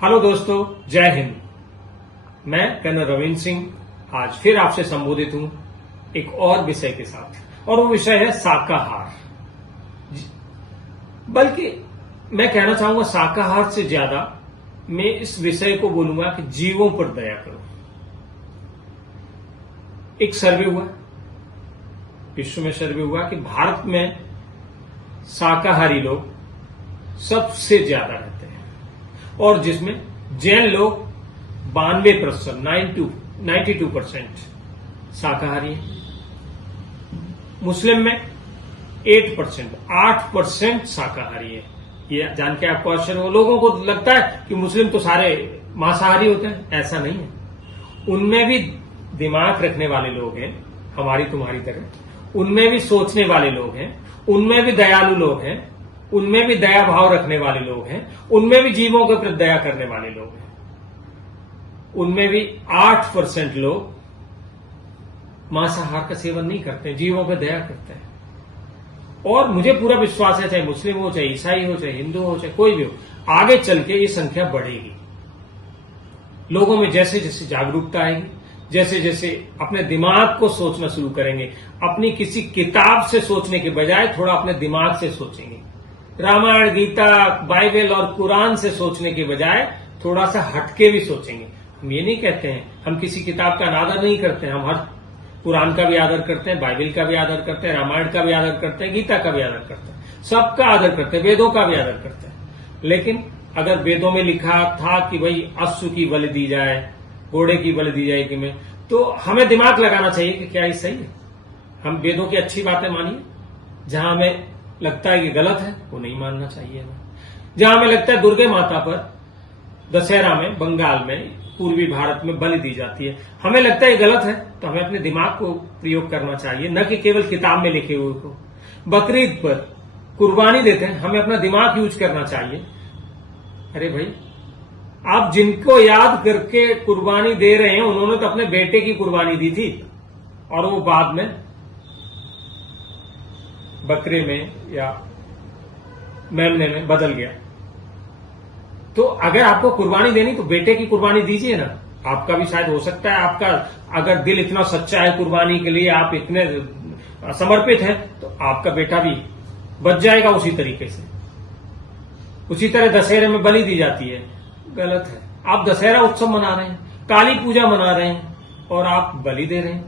Hello दोस्तों, जय हिंद। मैं कर्नल रविंद्र सिंह आज फिर आपसे संबोधित हूं एक और विषय के साथ, और वो विषय है शाकाहार। बल्कि मैं कहना चाहूंगा शाकाहार से ज्यादा मैं इस विषय को बोलूंगा कि जीवों पर दया करो। एक सर्वे हुआ, विश्व में सर्वे हुआ कि भारत में शाकाहारी लोग सबसे ज्यादा रहते हैं, और जिसमें जैन लोग 92%, 92% शाकाहारी है। मुस्लिम में 8% शाकाहारी है। ये जान के आपको आश्चर्य हो, लोगों को लगता है कि मुस्लिम तो सारे मांसाहारी होते हैं। ऐसा नहीं है, उनमें भी दिमाग रखने वाले लोग हैं, हमारी तुम्हारी तरह। उनमें भी सोचने वाले लोग हैं, उनमें भी दयालु लोग हैं, उनमें भी दया भाव रखने वाले लोग हैं, उनमें भी जीवों के प्रति दया करने वाले लोग हैं। उनमें भी 8% लोग मांसाहार का सेवन नहीं करते, जीवों पर दया करते हैं। और मुझे पूरा विश्वास है, चाहे मुस्लिम हो, चाहे ईसाई हो, चाहे हिंदू हो, चाहे कोई भी हो, आगे चल के ये संख्या बढ़ेगी। लोगों में जैसे जैसे जागरूकता आएगी, जैसे जैसे अपने दिमाग को सोचना शुरू करेंगे, अपनी किसी किताब से सोचने के बजाय थोड़ा अपने दिमाग से सोचेंगे, रामायण, गीता, बाइबल और कुरान से सोचने के बजाय थोड़ा सा हटके भी सोचेंगे। हम ये नहीं कहते हैं, हम किसी किताब का अनादर नहीं करते हैं, हम हर कुरान का भी आदर करते हैं, बाइबल का भी आदर करते हैं, रामायण का भी आदर करते हैं, गीता का भी आदर करते हैं, सबका आदर करते हैं, वेदों का भी आदर करते हैं। लेकिन अगर वेदों में लिखा था कि भाई अश्व की बलि दी जाए, घोड़े की बलि दी जाएगी में, तो हमें दिमाग लगाना चाहिए कि क्या ये सही है। हम वेदों की अच्छी बातें मानिए, जहां हमें लगता है कि गलत है वो नहीं मानना चाहिए हमें। जहां हमें लगता है दुर्गे माता पर दशहरा में बंगाल में पूर्वी भारत में बलि दी जाती है, हमें लगता है गलत है, तो हमें अपने दिमाग को प्रयोग करना चाहिए, न कि केवल किताब में लिखे हुए को। बकरीद पर कुर्बानी देते हैं, हमें अपना दिमाग यूज करना चाहिए। अरे भाई, आप जिनको याद करके कुर्बानी दे रहे हैं, उन्होंने तो अपने बेटे की कुर्बानी दी थी, और वो बाद में बकरे में या मेमने में बदल गया। तो अगर आपको कुर्बानी देनी तो बेटे की कुर्बानी दीजिए ना। आपका भी शायद हो सकता है, आपका अगर दिल इतना सच्चा है कुर्बानी के लिए, आप इतने समर्पित हैं, तो आपका बेटा भी बच जाएगा उसी तरीके से। उसी तरह दशहरे में बलि दी जाती है, गलत है। आप दशहरा उत्सव मना रहे हैं, काली पूजा मना रहे हैं, और आप बलि दे रहे हैं।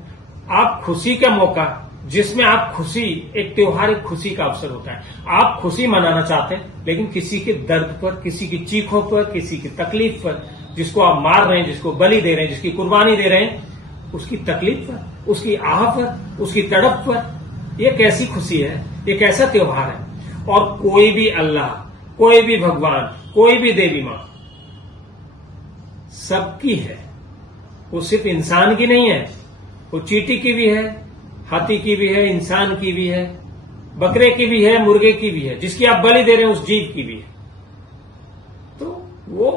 आप खुशी का मौका, जिसमें आप खुशी, एक त्योहार एक खुशी का अवसर होता है, आप खुशी मनाना चाहते हैं, लेकिन किसी के दर्द पर, किसी की चीखों पर, किसी की तकलीफ पर, जिसको आप मार रहे हैं, जिसको बलि दे रहे हैं, जिसकी कुर्बानी दे रहे हैं, उसकी तकलीफ पर, उसकी आह पर, उसकी तड़प पर, यह कैसी खुशी है, ये कैसा त्योहार है। और कोई भी अल्लाह, कोई भी भगवान, कोई भी देवी मां सबकी है, वो सिर्फ इंसान की नहीं है, वो चींटी की भी है, हाथी की भी है, इंसान की भी है, बकरे की भी है, मुर्गे की भी है, जिसकी आप बलि दे रहे हैं उस जीव की भी है। तो वो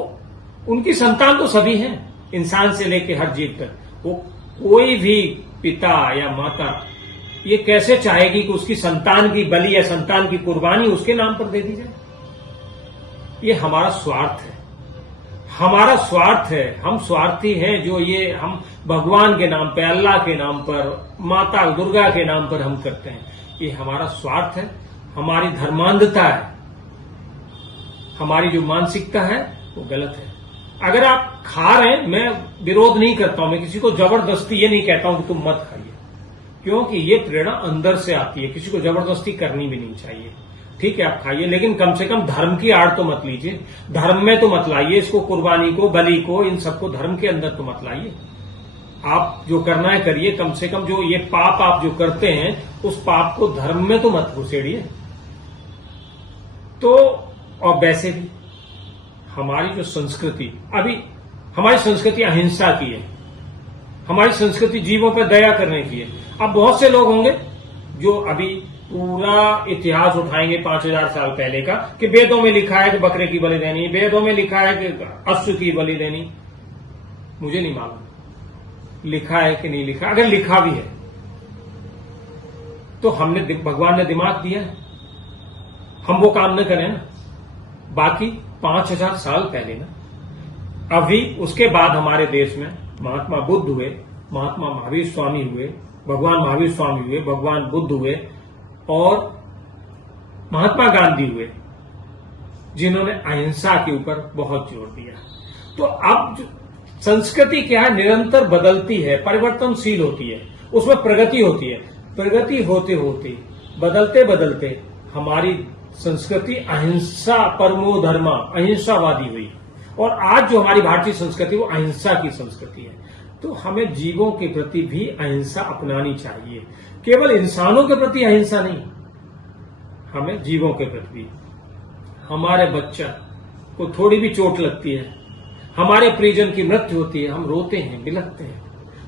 उनकी संतान तो सभी हैं, इंसान से लेकर हर जीव तक। वो कोई भी पिता या माता ये कैसे चाहेगी कि उसकी संतान की बलि या संतान की कुर्बानी उसके नाम पर दे दी जाए। ये हमारा स्वार्थ है, हमारा स्वार्थ है। हम स्वार्थी हैं, जो ये हम भगवान के नाम पर, अल्लाह के नाम पर, माता दुर्गा के नाम पर हम करते हैं। ये हमारा स्वार्थ है, हमारी धर्मांधता है, हमारी जो मानसिकता है वो गलत है। अगर आप खा रहे हैं, मैं विरोध नहीं करता हूं, मैं किसी को जबरदस्ती ये नहीं कहता हूं कि तुम मत खाइए, क्योंकि ये प्रेरणा अंदर से आती है, किसी को जबरदस्ती करनी भी नहीं चाहिए। ठीक है, आप खाइए, लेकिन कम से कम धर्म की आड़ तो मत लीजिए, धर्म में तो मत लाइए इसको, कुर्बानी को, बलि को, इन सबको धर्म के अंदर तो मत लाइए। आप जो करना है करिए, कम से कम जो ये पाप आप जो करते हैं, उस पाप को धर्म में तो मत घुसेड़िए। तो और वैसे भी हमारी जो संस्कृति, अभी हमारी संस्कृति अहिंसा की है, हमारी संस्कृति जीवों पर दया करने की है। अब बहुत से लोग होंगे जो अभी पूरा इतिहास उठाएंगे 5000 साल पहले का, कि वेदों में लिखा है कि बकरे की बलि देनी, वेदों में लिखा है कि अश्व की बलि देनी। मुझे नहीं मालूम लिखा है कि नहीं लिखा। अगर लिखा भी है तो हमने, भगवान ने दिमाग दिया है, हम वो काम न करें ना। बाकी 5000 साल पहले ना अभी उसके बाद हमारे देश में महात्मा बुद्ध हुए, महात्मा महावीर स्वामी हुए, भगवान महावीर स्वामी हुए, भगवान बुद्ध हुए और महात्मा गांधी हुए, जिन्होंने अहिंसा के ऊपर बहुत जोर दिया। तो अब संस्कृति क्या है, निरंतर बदलती है, परिवर्तनशील होती है, उसमें प्रगति होती है। प्रगति होते होते बदलते बदलते हमारी संस्कृति अहिंसा परमो धर्मा अहिंसावादी हुई और आज जो हमारी भारतीय संस्कृति वो अहिंसा की संस्कृति है। तो हमें जीवों के प्रति भी अहिंसा अपनानी चाहिए, केवल इंसानों के प्रति अहिंसा नहीं, हमें जीवों के प्रति भी। हमारे बच्चा को थोड़ी भी चोट लगती है, हमारे परिजन की मृत्यु होती है, हम रोते हैं, बिलखते हैं,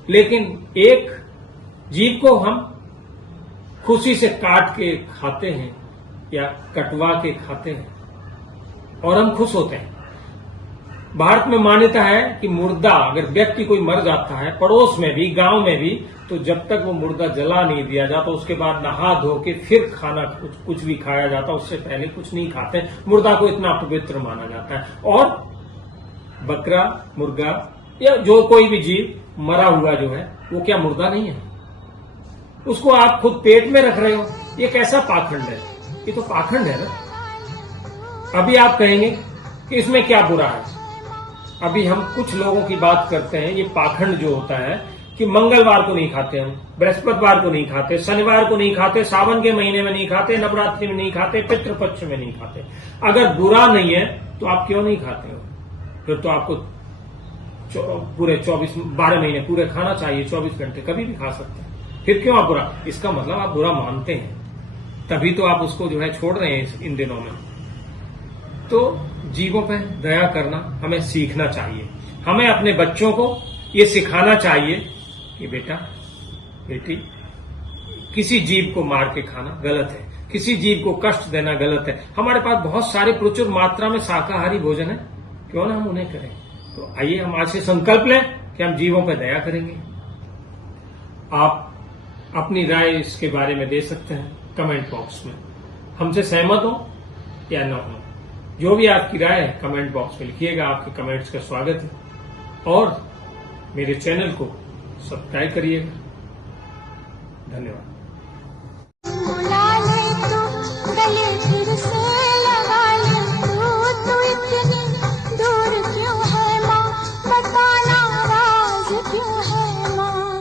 लेकिन एक जीव को हम खुशी से काट के खाते हैं या कटवा के खाते हैं और हम खुश होते हैं। भारत में मान्यता है कि मुर्दा अगर व्यक्ति कोई मर जाता है, पड़ोस में भी गांव में भी, तो जब तक वो मुर्दा जला नहीं दिया जाता उसके बाद नहा धो के फिर खाना कुछ भी खाया जाता, उससे पहले कुछ नहीं खाते। मुर्दा को इतना पवित्र माना जाता है। और बकरा, मुर्गा या जो कोई भी जीव मरा हुआ जो है वो क्या मुर्दा नहीं है? उसको आप खुद पेट में रख रहे हो, ये कैसा पाखंड है? ये तो पाखंड है ना। अभी आप कहेंगे कि इसमें क्या बुरा है। अभी हम कुछ लोगों की बात करते हैं, ये पाखंड जो होता है कि मंगलवार को नहीं खाते, हम बृहस्पतिवार को नहीं खाते, शनिवार को नहीं खाते, सावन के महीने में नहीं खाते, नवरात्रि में नहीं खाते, पितृपक्ष में नहीं खाते। अगर बुरा नहीं है तो आप क्यों नहीं खाते हो? फिर तो आपको पूरे 12 महीने पूरे खाना चाहिए, 24 घंटे कभी भी खा सकते हैं। फिर क्यों आप बुरा? इसका मतलब आप बुरा मानते हैं, तभी तो आप उसको जो है छोड़ रहे हैं इन दिनों में। तो जीवों पर दया करना हमें सीखना चाहिए। हमें अपने बच्चों को ये सिखाना चाहिए कि बेटा बेटी किसी जीव को मार के खाना गलत है, किसी जीव को कष्ट देना गलत है। हमारे पास बहुत सारे प्रचुर मात्रा में शाकाहारी भोजन है, क्यों ना हम उन्हें करें। तो आइए हम आज से संकल्प लें कि हम जीवों पर दया करेंगे। आप अपनी राय इसके बारे में दे सकते हैं कमेंट बॉक्स में। हमसे सहमत हो या न हो, जो भी आपकी राय है कमेंट बॉक्स में लिखिएगा। आपके कमेंट्स का स्वागत है और मेरे चैनल को सब्सक्राइब करिएगा। धन्यवाद।